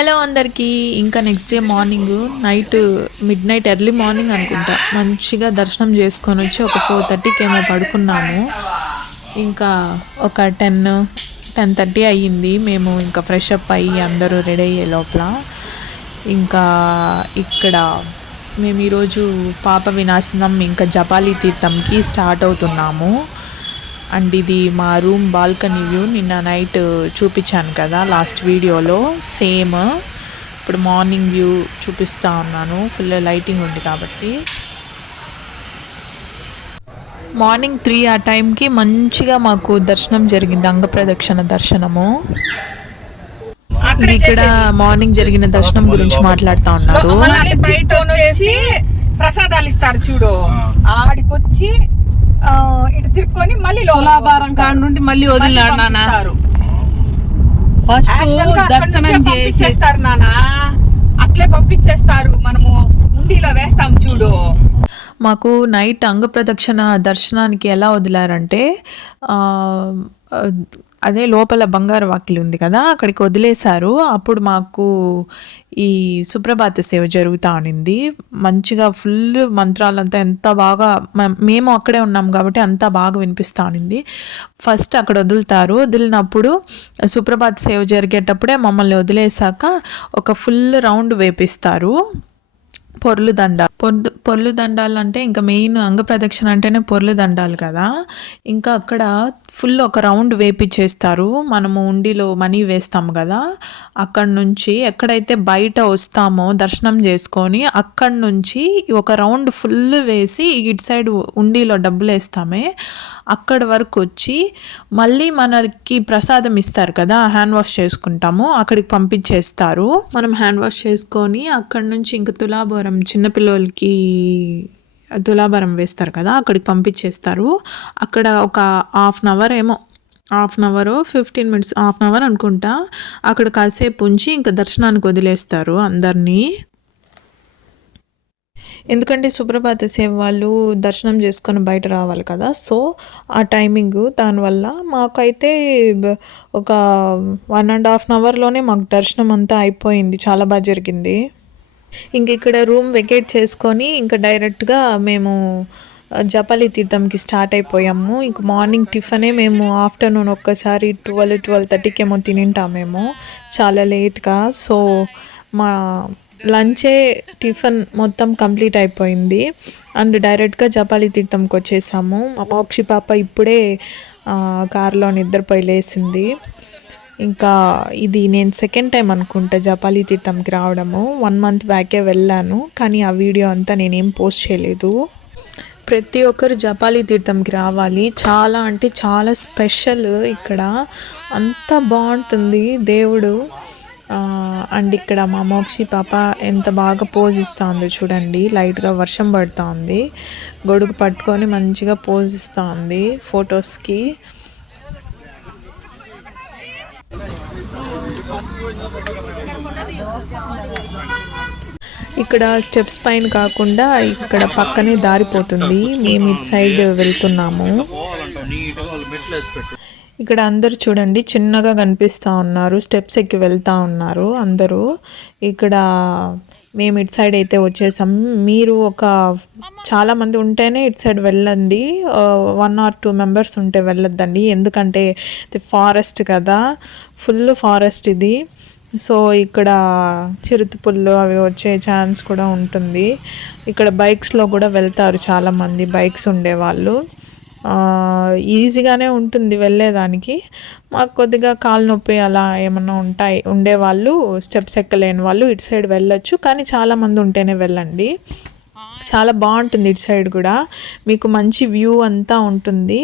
Hello అందరికీ. ఇంకా next day morning mid night early morning అనుకుంటా మంచిగా దర్శనం చేసుకొని వచ్చి ఒక 4:30కి ఏమో పడుకున్నాము. ఇంకా ఒక 10:30 అయ్యింది. మేము ఇంకా ఫ్రెష్ అప్ అయ్యి అందరూ రెడీ అయ్యే లోపల ఇంకా ఇక్కడ మేము ఈరోజు పాప వినాశనం ఇంకా జపాలి తీర్థంకి స్టార్ట్ అవుతున్నాము. అండ్ ఇది మా రూమ్ బాల్కనీ వ్యూ. నిన్న నైట్ చూపించాను కదా లాస్ట్ వీడియోలో, సేమ్ ఇప్పుడు మార్నింగ్ వ్యూ చూపిస్తూ ఉన్నాను. ఫుల్ లైటింగ్ ఉంది కాబట్టి. మార్నింగ్ 3 ఆ టైంకి మంచిగా మాకు దర్శనం జరిగింది, అంగప్రదక్షిణ దర్శనము. ఇక్కడ మార్నింగ్ జరిగిన దర్శనం గురించి మాట్లాడుతూ ఉన్నారు. బయట వచ్చేసి ప్రసాదాలు ఇస్తారు చూడు, ఆడికి వచ్చి ఇటు తిరుక్కొని మళ్ళీ తులాభారం కాడ నుండి మళ్ళీ వదిలినారు నాన్న. దర్శనం చేసేస్తారు నాన్న, అట్లే పంపించేస్తారు. మనము ఉండిలో వేస్తాం చూడు. మాకు నైట్ అంగప్రదక్షిణ దర్శనానికి ఎలా వదిలారంటే అదే లోపల బంగారు వాకిలి ఉంది కదా, అక్కడికి వదిలేశారు. అప్పుడు మాకు ఈ సుప్రభాత సేవ జరుగుతూ ఉన్నింది. మంచిగా ఫుల్ మంత్రాలంతా ఎంత బాగా, మేము అక్కడే ఉన్నాం కాబట్టి అంతా బాగా వినిపిస్తూ ఉన్నింది. ఫస్ట్ అక్కడ వదిలినప్పుడు సుప్రభాత సేవ జరిగేటప్పుడే మమ్మల్ని వదిలేశాక ఒక ఫుల్ రౌండ్ వేపిస్తారు. పొర్లు దండాలు అంటే ఇంకా మెయిన్ అంగప్రదక్షిణ అంటేనే పొర్లు దండాలు కదా. ఇంకా అక్కడ ఫుల్ ఒక రౌండ్ వేపిచ్చేస్తారు. మనము ఉండిలో మనీ వేస్తాము కదా, అక్కడ నుంచి ఎక్కడైతే బయట వస్తామో దర్శనం చేసుకొని అక్కడి నుంచి ఒక రౌండ్ ఫుల్ వేసి ఇటు సైడ్ ఉండిలో డబ్బులు వేస్తామే అక్కడి వరకు వచ్చి మళ్ళీ మనకి ప్రసాదం ఇస్తారు కదా, హ్యాండ్ వాష్ చేసుకుంటాము, అక్కడికి పంపించేస్తారు. మనం హ్యాండ్ వాష్ చేసుకొని అక్కడి నుంచి ఇంకా తులాభారం, చిన్నపిల్లలకి తులాభారం వేస్తారు కదా, అక్కడికి పంపించేస్తారు. అక్కడ ఒక half an hour 15 minutes, half an hour అనుకుంటా, అక్కడ కాసేపు ఉంచి ఇంకా దర్శనానికి వదిలేస్తారు అందరినీ. ఎందుకంటే సుప్రభాత సేవ వాళ్ళు దర్శనం చేసుకొని బయట రావాలి కదా, సో ఆ టైమింగ్ దానివల్ల మాకైతే ఒక 1.5 అవర్లోనే మాకు దర్శనం అంతా అయిపోయింది. చాలా బాగా జరిగింది. ఇంక ఇక్కడ రూమ్ వెకేట్ చేసుకొని ఇంకా డైరెక్ట్గా మేము జపాలి తీర్థంకి స్టార్ట్ అయిపోయాము. ఇంక మార్నింగ్ టిఫనే మేము ఆఫ్టర్నూన్ ఒక్కసారి 12-12:30కి ఏమో తినింటామేమో, చాలా లేట్గా. సో మా లంచే టిఫిన్ మొత్తం కంప్లీట్ అయిపోయింది. అండ్ డైరెక్ట్గా జపాలి తీర్థంకి వచ్చేసాము. మా మోక్షి పాప ఇప్పుడే కారులో నిద్రపోయి లేసింది. ఇంకా ఇది నేను సెకండ్ టైం అనుకుంటా జపాలి తీర్థంకి రావడము. 1 month బ్యాకే వెళ్ళాను, కానీ ఆ వీడియో అంతా నేనేం పోస్ట్ చేయలేదు. ప్రతి ఒక్కరు జపాలి తీర్థంకి రావాలి, చాలా అంటే చాలా స్పెషల్ ఇక్కడ, అంత బాగుంటుంది దేవుడు. అండ్ ఇక్కడ మా మోక్షి పాప ఎంత బాగా పోజ్ ఇస్తూ ఉందో చూడండి. లైట్గా వర్షం పడుతూ ఉంది, గొడుగు పట్టుకొని మంచిగా పోజ్ ఇస్తూ ఉంది ఫొటోస్కి. ఇక్కడ స్టెప్స్ పైన కాకుండా ఇక్కడ పక్కనే దారిపోతుంది, మేము ఇటు సైడ్ వెళ్తున్నాము. ఇక్కడ అందరూ చూడండి చిన్నగా కనిపిస్తూ ఉన్నారు, స్టెప్స్ ఎక్కి వెళ్తూ ఉన్నారు అందరూ. ఇక్కడ మేము ఇటు సైడ్ అయితే వచ్చేసాం. మీరు చాలామంది ఉంటేనే ఇటు సైడ్ వెళ్ళండి, 1 or 2 members ఉంటే వెళ్ళొద్దండి, ఎందుకంటే ఇది ఫారెస్ట్ కదా, ఫుల్ ఫారెస్ట్ ఇది. సో ఇక్కడ చిరుతపుళ్ళు అవి వచ్చే ఛాన్స్ కూడా ఉంటుంది. ఇక్కడ బైక్స్లో కూడా వెళ్తారు చాలామంది, బైక్స్ ఉండేవాళ్ళు. ఈజీగానే ఉంటుంది వెళ్ళేదానికి. మాకు కొద్దిగా కాలు నొప్పి అలా ఏమన్నా ఉండేవాళ్ళు, స్టెప్స్ ఎక్కలేని వాళ్ళు ఇటు సైడ్ వెళ్ళొచ్చు, కానీ చాలామంది ఉంటేనే వెళ్ళండి. చాలా బాగుంటుంది ఇటు సైడ్ కూడా, మీకు మంచి వ్యూ అంతా ఉంటుంది.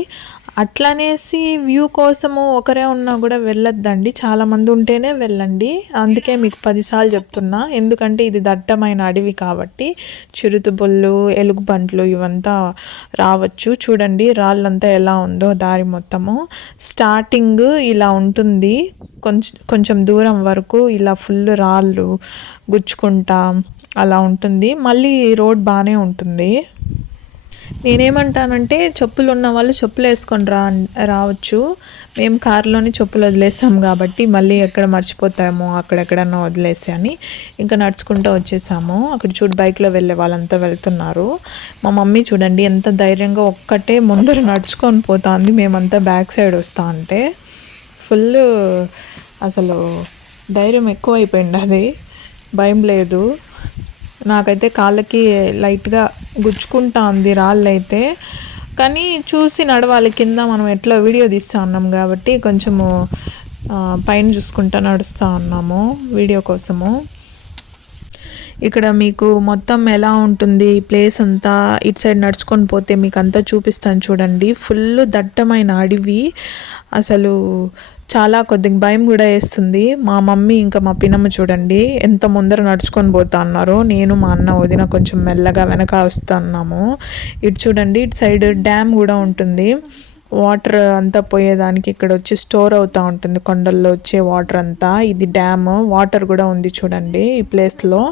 అట్లనేసి వ్యూ కోసము ఒకరే ఉన్నా కూడా వెళ్ళొద్దండి, చాలామంది ఉంటేనే వెళ్ళండి. అందుకే మీకు 10 సార్లు చెప్తున్నా, ఎందుకంటే ఇది దట్టమైన అడవి కాబట్టి చిరుతపుళ్ళు, ఎలుగుబంట్లు ఇవంతా రావచ్చు. చూడండి రాళ్ళంతా ఎలా ఉందో దారి మొత్తము. స్టార్టింగ్ ఇలా ఉంటుంది, కొంచెం దూరం వరకు ఇలా ఫుల్ రాళ్ళు గుచ్చుకుంటా అలా ఉంటుంది, మళ్ళీ రోడ్ బాగానే ఉంటుంది. నేనేమంటానంటే చెప్పులు ఉన్న వాళ్ళు చెప్పులు వేసుకొని రావచ్చు. మేము కారులోని చెప్పులు వదిలేసాం కాబట్టి మళ్ళీ ఎక్కడ మర్చిపోతామో అక్కడెక్కడన్నా వదిలేసి అని ఇంకా నడుచుకుంటూ వచ్చేసాము. అక్కడ చూడు బైక్లో వెళ్ళే వాళ్ళంతా వెళ్తున్నారు. మా మమ్మీ చూడండి ఎంత ధైర్యంగా ఒక్కటే ముందర నడుచుకొని పోతుంది, మేమంతా బ్యాక్ సైడ్ వస్తా అంటే. ఫుల్ అసలు ధైర్యం ఎక్కువైపోయింది, అది భయం లేదు. నాకైతే కాళ్ళకి లైట్గా గుచ్చుకుంటా ఉంది రాళ్ళైతే, కానీ చూసి నడవాలి. కింద మనం ఎట్లా వీడియో తీస్తూ ఉన్నాం కాబట్టి కొంచెము పైన చూసుకుంటా నడుస్తూ ఉన్నాము వీడియో కోసము. ఇక్కడ మీకు మొత్తం ఎలా ఉంటుంది ప్లేస్ అంతా, ఇటు సైడ్ నడుచుకొని పోతే మీకు అంతా చూపిస్తాను చూడండి. ఫుల్ దట్టమైన అడవి, అసలు చాలా కొద్దిగా భయం కూడా వేస్తుంది. మా మమ్మీ ఇంకా మా పిన్నమ్మ చూడండి ఎంత ముందర నడుచుకొని పోతా అన్నారు. నేను మా అన్న వదిన కొంచెం మెల్లగా వెనక వస్తున్నాము. ఇటు చూడండి ఇటు సైడ్ డ్యామ్ కూడా ఉంటుంది. వాటర్ అంతా పోయేదానికి ఇక్కడ వచ్చి స్టోర్ అవుతూ ఉంటుంది, కొండల్లో వచ్చే వాటర్ అంతా. ఇది డ్యామ్, వాటర్ కూడా ఉంది చూడండి ఈ ప్లేస్లో.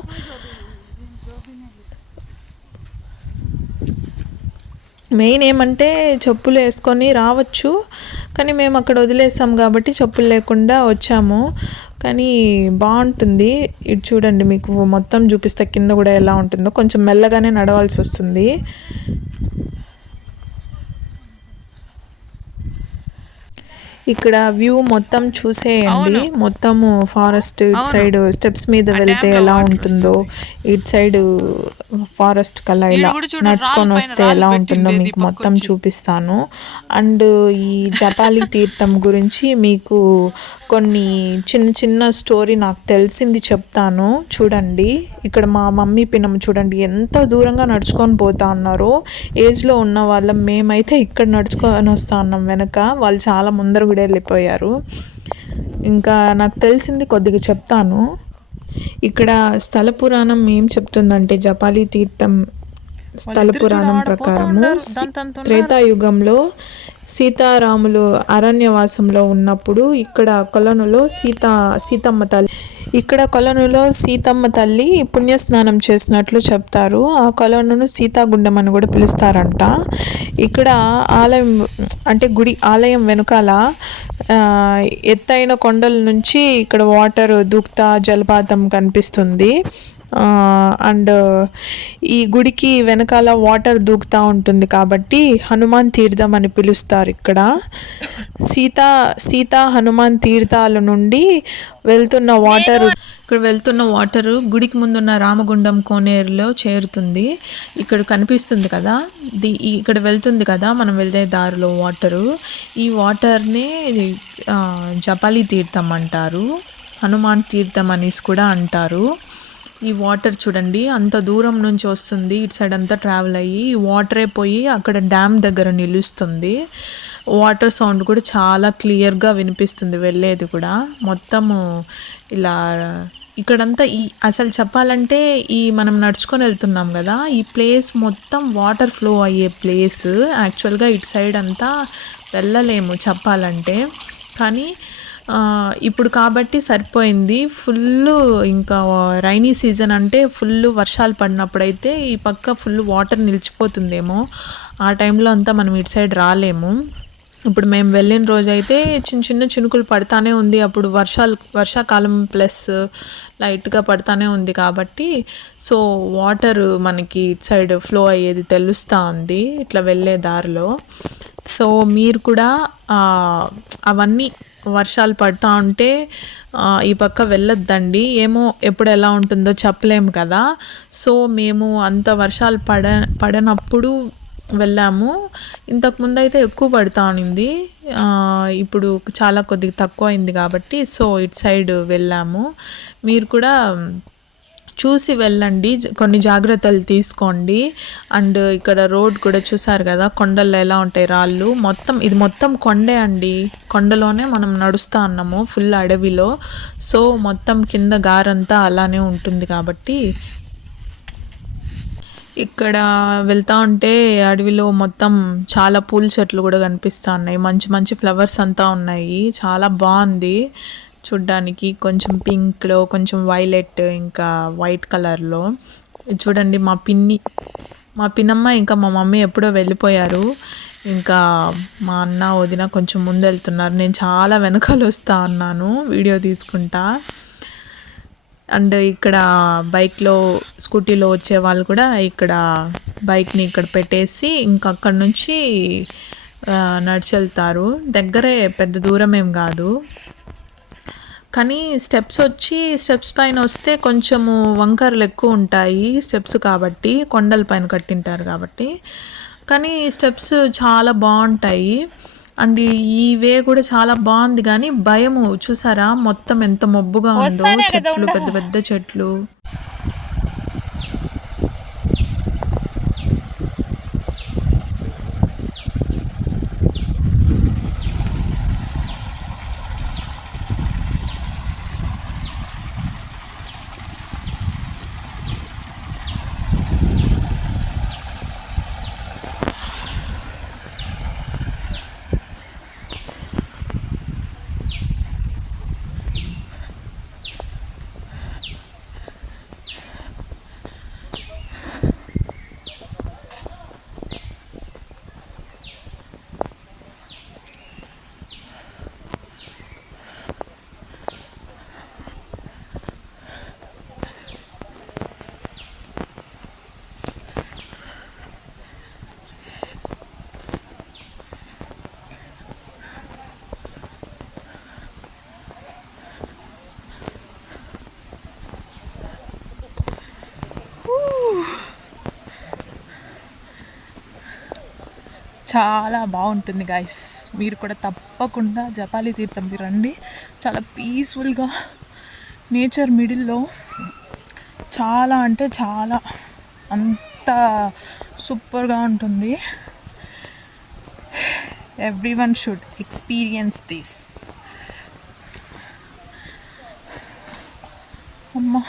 మెయిన్ ఏమంటే చెప్పులు వేసుకొని రావచ్చు, కానీ మేము అక్కడ వదిలేసాం కాబట్టి చెప్పులు లేకుండా వచ్చాము. కానీ బాగుంటుంది. ఇటు చూడండి మీకు మొత్తం చూపిస్తే కింద కూడా ఎలా ఉంటుందో. కొంచెం మెల్లగానే నడవాల్సి వస్తుంది. ఇక్కడ వ్యూ మొత్తం చూసేయండి. మొత్తము ఫారెస్ట్, ఇటు సైడ్ స్టెప్స్ మీద వెళ్తే ఎలా ఉంటుందో, ఇటు సైడ్ ఫారెస్ట్ కల్లా ఇలా నడుచుకొని వస్తే ఎలా ఉంటుందో మీకు మొత్తం చూపిస్తాను. అండ్ ఈ జపాలి తీర్థం గురించి మీకు కొన్ని చిన్న చిన్న స్టోరీ నాకు తెలిసింది చెప్తాను చూడండి. ఇక్కడ మా మమ్మీ పిన్నమ్మ చూడండి ఎంత దూరంగా నడుచుకొని పోతా ఉన్నారో. ఏజ్లో ఉన్న వాళ్ళం మేమైతే ఇక్కడ నడుచుకొని వస్తా ఉన్నాం వెనక, వాళ్ళు చాలా ముందర కూడా వెళ్ళిపోయారు. ఇంకా నాకు తెలిసింది కొద్దిగా చెప్తాను. ఇక్కడ స్థల పురాణం ఏం చెప్తుందంటే, జపాలి తీర్థం స్థల పురాణం ప్రకారము త్రేతాయుగంలో సీతారాములు అరణ్యవాసంలో ఉన్నప్పుడు ఇక్కడ కొలనులో సీతమ్మ తల్లి పుణ్యస్నానం చేసినట్లు చెప్తారు. ఆ కొలనును సీతాగుండం అని కూడా పిలుస్తారంట. ఇక్కడ ఆలయం అంటే ఆలయం వెనకాల ఎత్తైన కొండల నుంచి ఇక్కడ వాటర్ దూకుతా జలపాతం కనిపిస్తుంది. అండ్ ఈ గుడికి వెనకాల వాటర్ దూకుతూ ఉంటుంది కాబట్టి హనుమాన్ తీర్థం అని పిలుస్తారు. ఇక్కడ సీతా హనుమాన్ తీర్థాల నుండి వెళ్తున్న వాటర్ గుడికి ముందున్న రామగుండం కోనేరులో చేరుతుంది. ఇక్కడ కనిపిస్తుంది కదా, ఇక్కడ వెళ్తుంది కదా మనం వెళ్తే దారిలో వాటరు. ఈ వాటర్ని జపాలి తీర్థం అంటారు, హనుమాన్ తీర్థం అనేసి కూడా అంటారు. ఈ వాటర్ చూడండి అంత దూరం నుంచి వస్తుంది, ఇటు సైడ్ అంతా ట్రావెల్ అయ్యి ఈ వాటరే పోయి అక్కడ డ్యామ్ దగ్గర నిలుస్తుంది. వాటర్ సౌండ్ కూడా చాలా క్లియర్గా వినిపిస్తుంది వెళ్ళేది కూడా. మొత్తము ఇలా ఇక్కడంతా అసలు చెప్పాలంటే మనం నడుచుకొని వెళ్తున్నాం కదా, ఈ ప్లేస్ మొత్తం వాటర్ ఫ్లో అయ్యే ప్లేస్. యాక్చువల్గా ఇటు సైడ్ అంతా వెళ్ళలేము చెప్పాలంటే, కానీ ఇప్పుడు కాబట్టి సరిపోయింది. ఫుల్ ఇంకా రైనీ సీజన్ అంటే ఫుల్ వర్షాలు పడినప్పుడైతే ఈ పక్క ఫుల్ వాటర్ నిలిచిపోతుందేమో, ఆ టైంలో అంతా మనం ఇటు సైడ్ రాలేము. ఇప్పుడు మేము వెళ్ళిన రోజు అయితే చిన్న చిన్న చినుకులు పడతానే ఉంది. అప్పుడు వర్షాకాలం ప్లస్ లైట్గా పడతానే ఉంది కాబట్టి సో వాటర్ మనకి ఇటు సైడ్ ఫ్లో అయ్యేది తెలుస్తూ ఉంది ఇట్లా వెళ్ళే దారిలో. సో మీరు కూడా అవన్నీ వర్షాలు పడుతూ ఉంటే ఈ పక్క వెళ్ళొద్దండి, ఏమో ఎప్పుడు ఎలా ఉంటుందో చెప్పలేము కదా. సో మేము అంత వర్షాలు పడనప్పుడు వెళ్ళాము. ఇంతకుముందు అయితే ఎక్కువ పడుతూ ఉన్నింది, ఇప్పుడు చాలా కొద్దిగా తక్కువ అయింది కాబట్టి సో ఇటు సైడ్ వెళ్ళాము. మీరు కూడా చూసి వెళ్ళండి, కొన్ని జాగ్రత్తలు తీసుకోండి. అండ్ ఇక్కడ రోడ్ కూడా చూసారు కదా, కొండల్లో ఎలా ఉంటాయి రాళ్ళు. ఇది మొత్తం కొండే అండి, కొండలోనే మనం నడుస్తూ ఉన్నాము ఫుల్ అడవిలో. సో మొత్తం కింద గారంతా అలానే ఉంటుంది కాబట్టి ఇక్కడ వెళ్తూ ఉంటే అడవిలో మొత్తం చాలా పూల చెట్లు కూడా కనిపిస్తూ ఉన్నాయి, మంచి మంచి ఫ్లవర్స్ అంతా ఉన్నాయి. చాలా బాగుంది చూడ్డానికి, కొంచెం పింక్లో కొంచెం వైలెట్ ఇంకా వైట్ కలర్లో. చూడండి మా పిన్ని మా పిన్నమ్మ ఇంకా మా మమ్మీ ఎప్పుడో వెళ్ళిపోయారు. ఇంకా మా అన్న వదిన కొంచెం ముందు వెళ్తున్నారు. నేను చాలా వెనకాల వస్తా ఉన్నాను వీడియో తీసుకుంటా. అండ్ ఇక్కడ బైక్లో స్కూటీలో వచ్చే వాళ్ళు కూడా ఇక్కడ బైక్ని ఇక్కడ పెట్టేసి ఇంకా అక్కడ నుంచి నడిచి వెళ్తారు. దగ్గరే, పెద్ద దూరం ఏం కాదు. కానీ స్టెప్స్ పైన వస్తే కొంచెము వంకరలు ఎక్కువ ఉంటాయి. స్టెప్స్ కాబట్టి కొండల పైన కట్టింటారు కాబట్టి. కానీ స్టెప్స్ చాలా బాగుంటాయి. అండ్ ఈ వే కూడా చాలా బాగుంది. కానీ భయము, చూసారా మొత్తం ఎంత మబ్బుగా ఉందో, చెట్లు, పెద్ద పెద్ద చెట్లు. చాలా బాగుంటుంది గాయస్. మీరు కూడా తప్పకుండా జపాలి తీర్థంకి రండి. చాలా పీస్ఫుల్గా నేచర్ మిడిల్లో చాలా అంటే చాలా అంత సూపర్గా ఉంటుంది. Everyone should experience this. అమ్మా,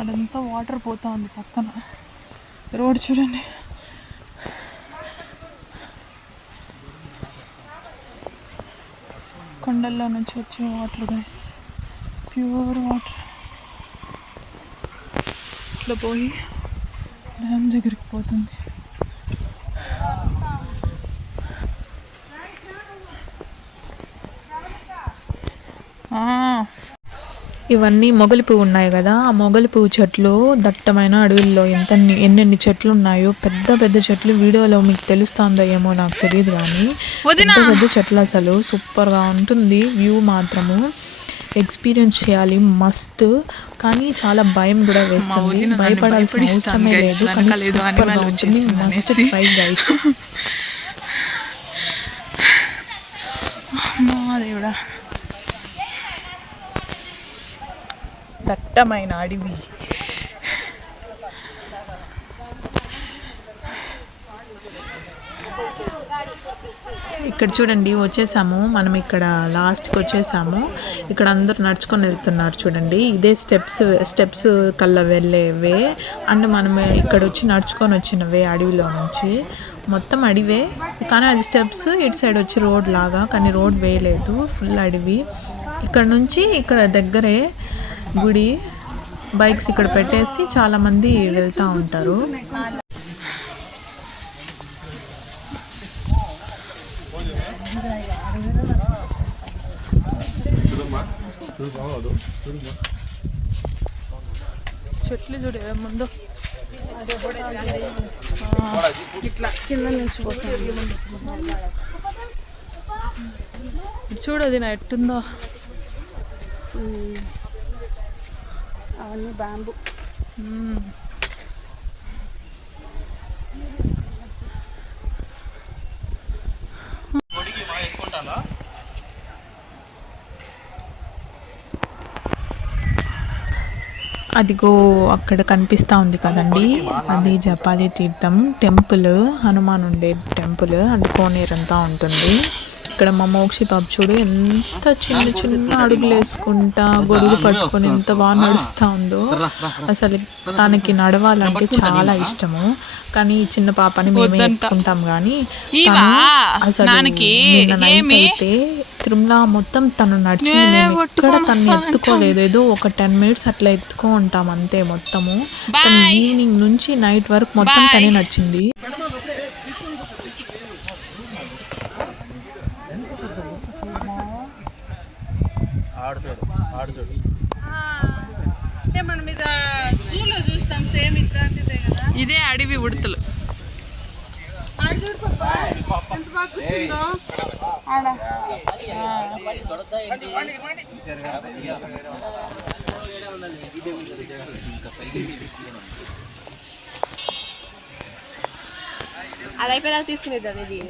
అదంతా వాటర్ పోతా ఉంది పక్కన. రోడ్ చూడండి. కొండల్లో నుంచి వచ్చే వాటర్ గైస్, ప్యూర్ వాటర్. ఇట్లా పోయి డ్యామ్ దగ్గరికి పోతుంది. ఇవన్నీ మొగలి పువ్వు ఉన్నాయి కదా, ఆ మొగలి పువ్వు చెట్లు దట్టమైన అడవుల్లో ఎన్నెన్ని చెట్లు ఉన్నాయో. పెద్ద పెద్ద చెట్లు. వీడియోలో మీకు తెలుస్తుందో ఏమో నాకు తెలియదు, కానీ పెద్ద పెద్ద చెట్లు. అసలు సూపర్గా ఉంటుంది వ్యూ. మాత్రము ఎక్స్పీరియన్స్ చేయాలి, మస్తు. కానీ చాలా భయం కూడా వేస్తుంది. భయపడాల్సిన అవసరమే లేదు, కానీ సూపర్గా ఉంటుంది. Must try guys. దేవుడా, దట్టమైన అడవి. ఇక్కడ చూడండి వచ్చేసాము మనం. ఇక్కడ లాస్ట్కి వచ్చేసాము. ఇక్కడ అందరూ నడుచుకొని వెళ్తున్నారు చూడండి. ఇదే స్టెప్స్ కల్లా వెళ్ళే వే. అండ్ మనం ఇక్కడ వచ్చి నడుచుకొని వచ్చిన వే అడవిలో నుంచి. మొత్తం అడివే, కానీ అది స్టెప్స్. ఇటు సైడ్ వచ్చి రోడ్ లాగా, కానీ రోడ్ వేయలేదు, ఫుల్ అడవి. ఇక్కడ నుంచి ఇక్కడ దగ్గరే గుడి. బైక్స్ ఇక్కడ పెట్టేసి చాలామంది వెళ్తూ ఉంటారు. చెట్లు చూడు ఏముందో. ఇట్లా కింద నుంచి పోతుంది. చూడు అది నా ఎట్టుందో. అవన్నీ బ్యాంబు. అదిగో అక్కడ కనిపిస్తూ ఉంది కదండి, అది జపాలి తీర్థం టెంపుల్. హనుమాన్ ఉండే టెంపుల్. అండ్ కోనేరంతా ఉంటుంది. ఇక్కడ మా మోక్షి బాబు చూడు ఎంత చిన్న చిన్న అడుగులు వేసుకుంటా గొడుగు పట్టుకొని ఎంత బాగా నడుస్తూ ఉందో. అసలు తనకి నడవాలంటే చాలా ఇష్టము, కానీ ఈ చిన్న పాపని మేమే ఎత్తుకుంటాం. కానీ అసలు నిన్న నైట్ అయితే తిరుమల మొత్తం తను నడిచింది, మేము ఎక్కడ తను ఎత్తుకోలేదు, ఏదో ఒక 10 minutes అట్లా ఎత్తుకో ఉంటాం అంతే. మొత్తము తను ఈవినింగ్ నుంచి నైట్ వరకు మొత్తం తనే నడిచింది. మనం ఇక జూలో చూస్తాం సేమ్ ఇట్లాంటిదే కదా. ఇదే అడవి ఉడతలు. అది అయిపోయినాక తీసుకునేది అది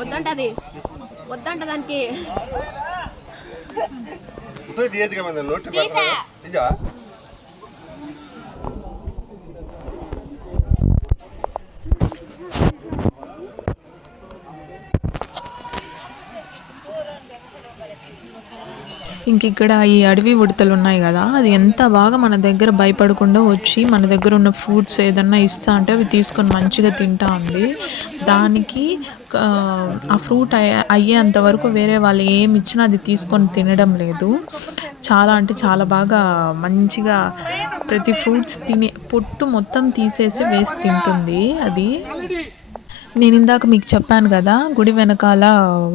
వద్దంటది దానికి ఇంక ఇక్కడ ఈ అడవి ఉడతలు ఉన్నాయి కదా, అది ఎంత బాగా మన దగ్గర భయపడకుండా వచ్చి మన దగ్గర ఉన్న ఫ్రూట్స్ ఏదన్నా ఇస్తా అంటే అవి తీసుకొని మంచిగా తింటా ఉంది. దానికి ఆ ఫ్రూట్ అయ్యేంత వరకు వేరే వాళ్ళు ఏమి ఇచ్చినా అది తీసుకొని తినడం లేదు. చాలా అంటే చాలా బాగా మంచిగా ప్రతి ఫ్రూట్స్ తిని పొట్టు మొత్తం తీసేసి వేసి తింటుంది అది. నేను ఇందాక మీకు చెప్పాను కదా, గుడి వెనకాల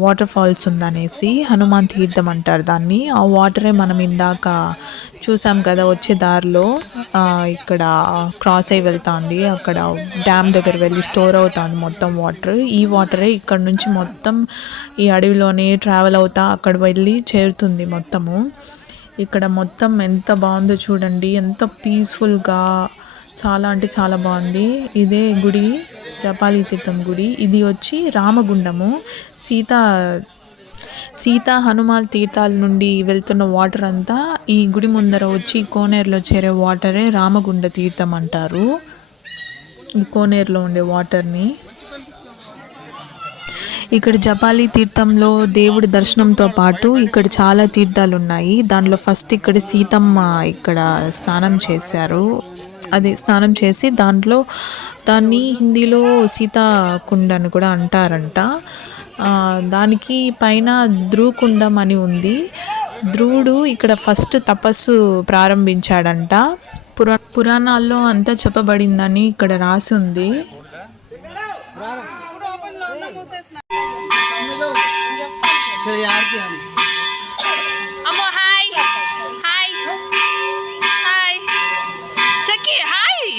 వాటర్ ఫాల్స్ ఉందనేసి, హనుమాన్ తీర్థం అంటారు దాన్ని. ఆ వాటరే మనం ఇందాక చూసాం కదా వచ్చే దారిలో, ఇక్కడ క్రాస్ అయి వెళ్తుంది. అక్కడ డ్యామ్ దగ్గర వెళ్ళి స్టోర్ అవుతుంది మొత్తం వాటర్. ఈ వాటరే ఇక్కడ నుంచి మొత్తం ఈ అడవిలోనే ట్రావెల్ అవుతా అక్కడ వెళ్ళి చేరుతుంది మొత్తము. ఇక్కడ మొత్తం ఎంత బాగుందో చూడండి, ఎంత పీస్ఫుల్గా, చాలా అంటే చాలా బాగుంది. ఇదే గుడి, జపాలి తీర్థం గుడి. ఇది వచ్చి రామగుండము. సీతా హనుమాన్ తీర్థాల నుండి వెళ్తున్న వాటర్ అంతా ఈ గుడి ముందర వచ్చి కోనేరులో చేరే వాటరే రామగుండ తీర్థం అంటారు. ఈ కోనేరులో ఉండే వాటర్ని. ఇక్కడ జపాలి తీర్థంలో దేవుడి దర్శనంతో పాటు ఇక్కడ చాలా తీర్థాలు ఉన్నాయి. దానిలో ఫస్ట్ ఇక్కడ సీతమ్మ ఇక్కడ స్నానం చేశారు. అది స్నానం చేసి దాన్ని హిందీలో సీతాకుండ అని కూడా అంటారంట. దానికి పైన ధ్రువకుండం అని ఉంది. ధ్రువుడు ఇక్కడ ఫస్ట్ తపస్సు ప్రారంభించాడంట. పురాణాల్లో అంతా చెప్పబడిందని ఇక్కడ రాసి ఉంది. అమ్మో హాయ్ హాయ్ హాయ్ చక్కి హాయ్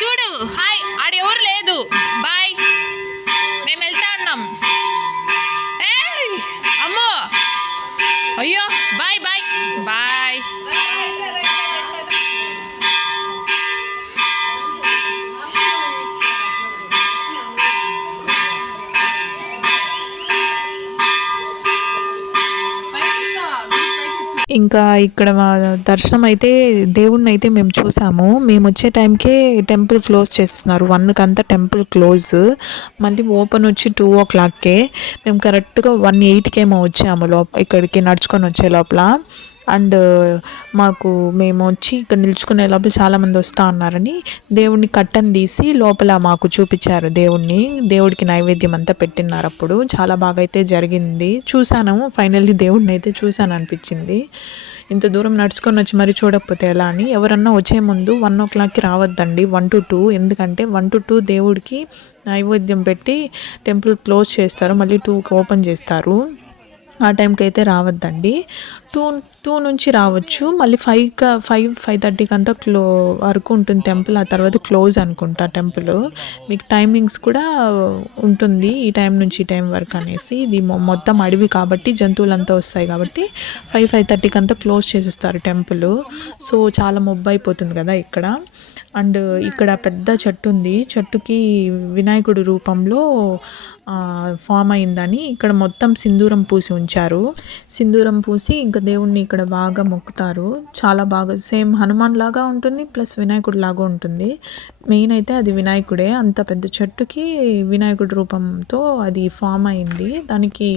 చూడు హాయ్. ఆడెవరు లేదు, బాయ్, మేము వెళ్తా ఉన్నాం. ఏయ్ అమ్మో అయ్యో బాయ్ బాయ్ బాయ్. ఇంకా ఇక్కడ దర్శనం అయితే దేవుణ్ణి అయితే మేము చూసాము. మేము వచ్చే టైంకే టెంపుల్ క్లోజ్ చేస్తున్నారు. 1కి అంతా టెంపుల్ క్లోజ్, మళ్ళీ ఓపెన్ వచ్చి 2 o'clockకే. మేము కరెక్ట్గా 1:08 ఏమో వచ్చాము ఇక్కడికి నడుచుకొని వచ్చే లోపల. అండ్ మేము వచ్చి ఇక్కడ నిల్చుకునే లోపల చాలామంది వస్తూ ఉన్నారని దేవుడిని కట్టని తీసి లోపల మాకు చూపించారు. దేవుడికి నైవేద్యం అంతా పెట్టినారు. అప్పుడు చాలా బాగా అయితే జరిగింది. చూశాను, ఫైనల్లీ దేవుడిని అయితే చూశాను అనిపించింది. ఇంత దూరం నడుచుకొని వచ్చి మరి చూడకపోతే ఎలా అని. ఎవరన్నా వచ్చే ముందు 1 o'clockకి రావద్దండి, 1 to 2. ఎందుకంటే 1 to 2 దేవుడికి నైవేద్యం పెట్టి టెంపుల్ క్లోజ్ చేస్తారు, మళ్ళీ 2కి ఓపెన్ చేస్తారు. ఆ టైంకి అయితే రావద్దండి. 2 నుంచి రావచ్చు, మళ్ళీ 5:30కి అంతా వరకు ఉంటుంది టెంపుల్. ఆ తర్వాత క్లోజ్ అనుకుంటా టెంపుల్. మీకు టైమింగ్స్ కూడా ఉంటుంది, ఈ టైం నుంచి ఈ టైం వరకు అనేసి. ఇది మొత్తం అడవి కాబట్టి జంతువులంతా వస్తాయి కాబట్టి 5:30కి అంతా క్లోజ్ చేసేస్తారు టెంపుల్. సో చాలా మొబ్బు అయిపోతుంది కదా ఇక్కడ. అండ్ ఇక్కడ పెద్ద చెట్టు ఉంది, చెట్టుకి వినాయకుడి రూపంలో ఫామ్ అయిందని ఇక్కడ మొత్తం సింధూరం పూసి ఉంచారు. సింధూరం పూసి ఇంకా దేవుణ్ణి ఇక్కడ బాగా మొక్కుతారు. చాలా బాగా సేమ్ హనుమాన్ లాగా ఉంటుంది, ప్లస్ వినాయకుడి లాగా ఉంటుంది. మెయిన్ అయితే అది వినాయకుడే. అంత పెద్ద చెట్టుకి వినాయకుడి రూపంతో అది ఫామ్ అయింది. దానికి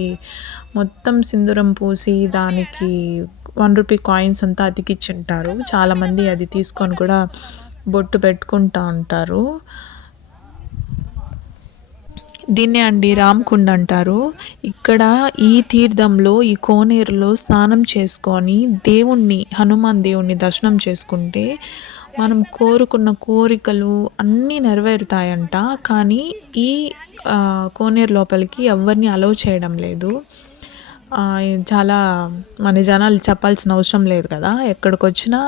మొత్తం సింధూరం పూసి దానికి 1 రూపీ కాయిన్స్ అంతా అతికిచ్చింటారు. చాలామంది అది తీసుకొని కూడా బొట్టు పెట్టుకుంటూ ఉంటారు. దీన్నే అండి రామకుండ అంటారు. ఇక్కడ ఈ తీర్థంలో ఈ కోనేరులో స్నానం చేసుకొని హనుమాన్ దేవుణ్ణి దర్శనం చేసుకుంటే మనం కోరుకున్న కోరికలు అన్నీ నెరవేరుతాయంట. కానీ ఈ కోనేరు లోపలికి ఎవరిని అలౌ చేయడం లేదు. చాలా మన జనాలు చెప్పాల్సిన అవసరం లేదు కదా, ఎక్కడికి వచ్చినా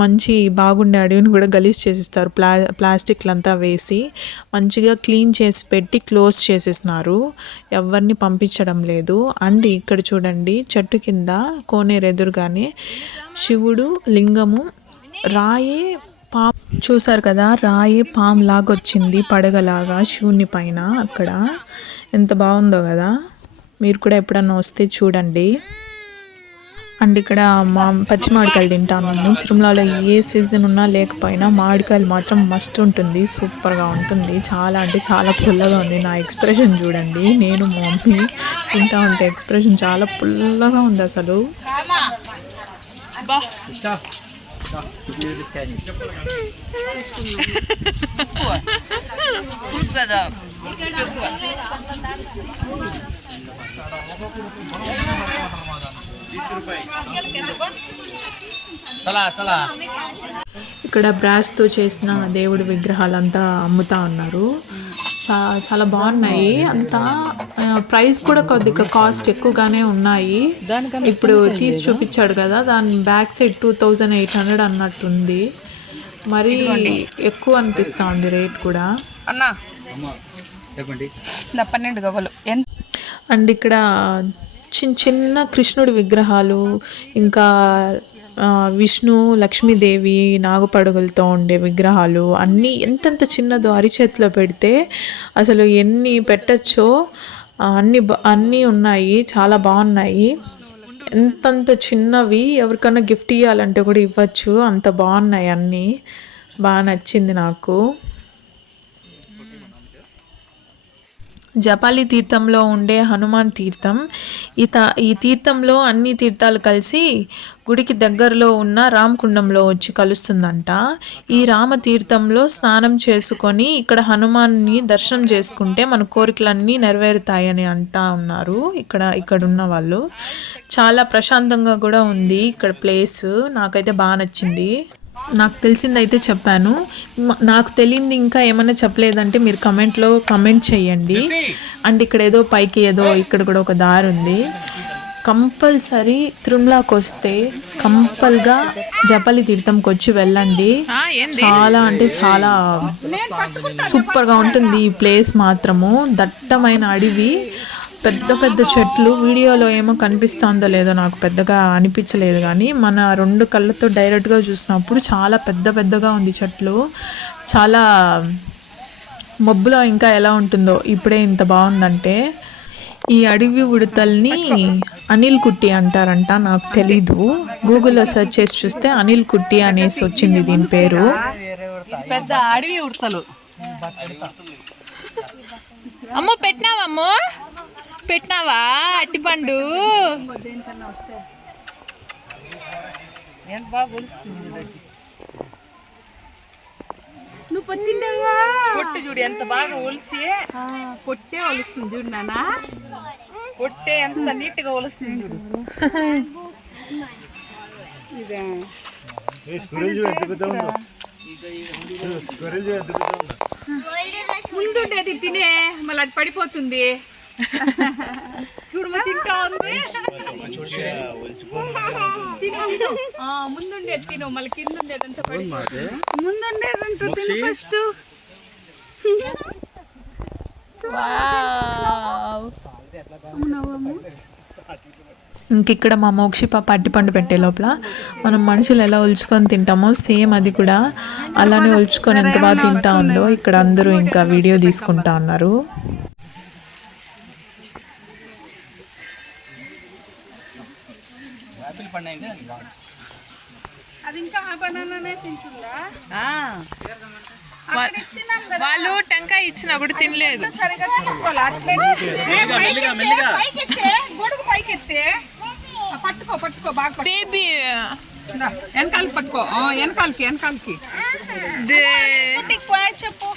మంచి బాగుండే అడవిని కూడా గలీజ్ చేసిస్తారు. ప్లాస్టిక్లంతా వేసి మంచిగా క్లీన్ చేసి పెట్టి క్లోజ్ చేసేసినారు, ఎవరిని పంపించడం లేదు. అండ్ ఇక్కడ చూడండి, చెట్టు కింద కోనేరు ఎదురుగానే శివుడు లింగము, రాయే పాము చూసారు కదా, రాయే పాము లాగా వచ్చింది పడగలాగా శివుని పైన. అక్కడ ఎంత బాగుందో కదా, మీరు కూడా ఎప్పుడన్నా వస్తే చూడండి. అండ్ ఇక్కడ పచ్చి మామిడికాయలు తింటాను. తిరుమలలో ఏ సీజన్ ఉన్నా లేకపోయినా మామిడికాయలు మాత్రం మస్తు ఉంటుంది, సూపర్గా ఉంటుంది. చాలా అంటే చాలా పుల్లగా ఉంది. నా ఎక్స్ప్రెషన్ చూడండి, నేను మా మమ్మీ తింటా ఉంటే ఎక్స్ప్రెషన్ చాలా పుల్లగా ఉంది అసలు. ఇక్కడ బ్రాస్తో చేసిన దేవుడి విగ్రహాలంతా అమ్ముతా ఉన్నారు. చాలా బాగున్నాయి. అంతా ప్రైస్ కూడా కొద్దిగా కాస్ట్ ఎక్కువగానే ఉన్నాయి. ఇప్పుడు తీసి చూపించాడు కదా, దాని బ్యాక్ సైడ్ 2800 అన్నట్టుంది. మరి ఎక్కువ అనిపిస్తూ ఉంది రేట్ కూడా. అన్నా 12 గవ్వలు. అండ్ ఇక్కడ చిన్న కృష్ణుడి విగ్రహాలు, ఇంకా విష్ణు, లక్ష్మీదేవి, నాగపడుగులతో ఉండే విగ్రహాలు అన్నీ ఎంతెంత చిన్నదో, అరిచేతిలో పెడితే అసలు ఎన్ని పెట్టచ్చో అన్నీ ఉన్నాయి. చాలా బాగున్నాయి. ఎంతంత చిన్నవి, ఎవరికైనా గిఫ్ట్ ఇవ్వాలంటే కూడా ఇవ్వచ్చు, అంత బాగున్నాయి అన్నీ. బాగా నచ్చింది నాకు. జపాలి తీర్థంలో ఉండే హనుమాన్ తీర్థం. ఈ తీర్థంలో అన్ని తీర్థాలు కలిసి గుడికి దగ్గరలో ఉన్న రామకుండంలో వచ్చి కలుస్తుందంట. ఈ రామతీర్థంలో స్నానం చేసుకొని ఇక్కడ హనుమాన్ని దర్శనం చేసుకుంటే మన కోరికలన్నీ నెరవేరుతాయని అంటా ఉన్నారు ఇక్కడ ఉన్న వాళ్ళు. చాలా ప్రశాంతంగా కూడా ఉంది ఇక్కడ ప్లేస్. నాకైతే బాగా నచ్చింది. నాకు తెలిసిందైతే చెప్పాను. నాకు తెలియంది ఇంకా ఏమైనా చెప్పలేదంటే మీరు కమెంట్ చేయండి. అండ్ ఇక్కడ ఏదో పైకి ఇక్కడ కూడా ఒక దారి ఉంది. కంపల్సరీ తిరుమలకి వస్తే కంపల్గా జపాలి తీర్థంకి వచ్చి వెళ్ళండి. చాలా అంటే చాలా సూపర్గా ఉంటుంది ఈ ప్లేస్ మాత్రము. దట్టమైన అడవి, పెద్ద పెద్ద చెట్లు. వీడియోలో ఏమో కనిపిస్తుందో లేదో నాకు పెద్దగా అనిపించలేదు, కానీ మన 2 కళ్ళతో డైరెక్ట్గా చూసినప్పుడు చాలా పెద్దగా ఉంది చెట్లు. చాలా మబ్బులో ఇంకా ఎలా ఉంటుందో ఇప్పుడే ఇంత బాగుందంటే. ఈ అడవి ఉడతల్ని అనిల్ కుట్టి అంటారంట, నాకు తెలీదు. గూగుల్లో సెర్చ్ చేసి చూస్తే అనిల్ కుట్టి అనేసి వచ్చింది దీని పేరు. పెద్ద అడవి ఉడతలు. అమ్మో పెట్టినావా అట్టిపండు? ఎంత బాగా ఒలుస్తుంది. నువ్వు పొత్తిండవా? పొట్టు చూడు ఎంత బాగా ఒలిసి, పొట్టే ఒలుస్తుంది చూడు నాన్న. పొట్టే ఎంత నీట్గా ఒలుస్తుంది చూడు. ముందుండేది తినే, మళ్ళీ అది పడిపోతుంది. చూడు తింటా ఉంది. ముందుండేది తిను, మళ్ళీ కింద ఉండేదంతా పడిపోతుంది. ముందుండేదంతా తిను ఫస్ట్. ఇంకిక్కడ మా మోక్షి పాప అట్టిపండు పెట్టే లోపల మనం మనుషులు ఎలా ఒలుచుకొని తింటామో సేమ్ అది కూడా అలానే ఒలుచుకొని ఎంత బాగా తింటా ఉందో ఇక్కడ అందరూ ఇంకా వీడియో తీసుకుంటా ఉన్నారు. వాళ్ళు టెంకాయ ఇచ్చినప్పుడు తినలేదు. పట్టుకో బాగా బేబీ. వెనకాలకి పట్టుకో, వెనకాలకి చెప్పు.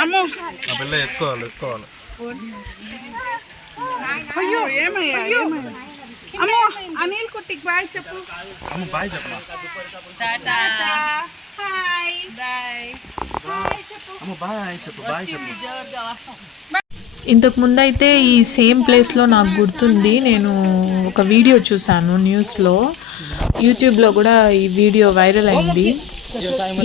ఆ పిల్ల ఎత్తుకోవాలి. అయ్యో ఏమయ్యా అమ్మో అనిల్ కుట్టికి బాయ్ చెప్పు. అమ్మ బాయ్ చెప్పరా. అమ్మ బాయ్ చెప్పు. ఇంతకు ముందు అయితే ఈ సేమ్ ప్లేస్లో నాకు గుర్తుంది, నేను ఒక వీడియో చూశాను న్యూస్లో, యూట్యూబ్లో కూడా ఈ వీడియో వైరల్ అయింది.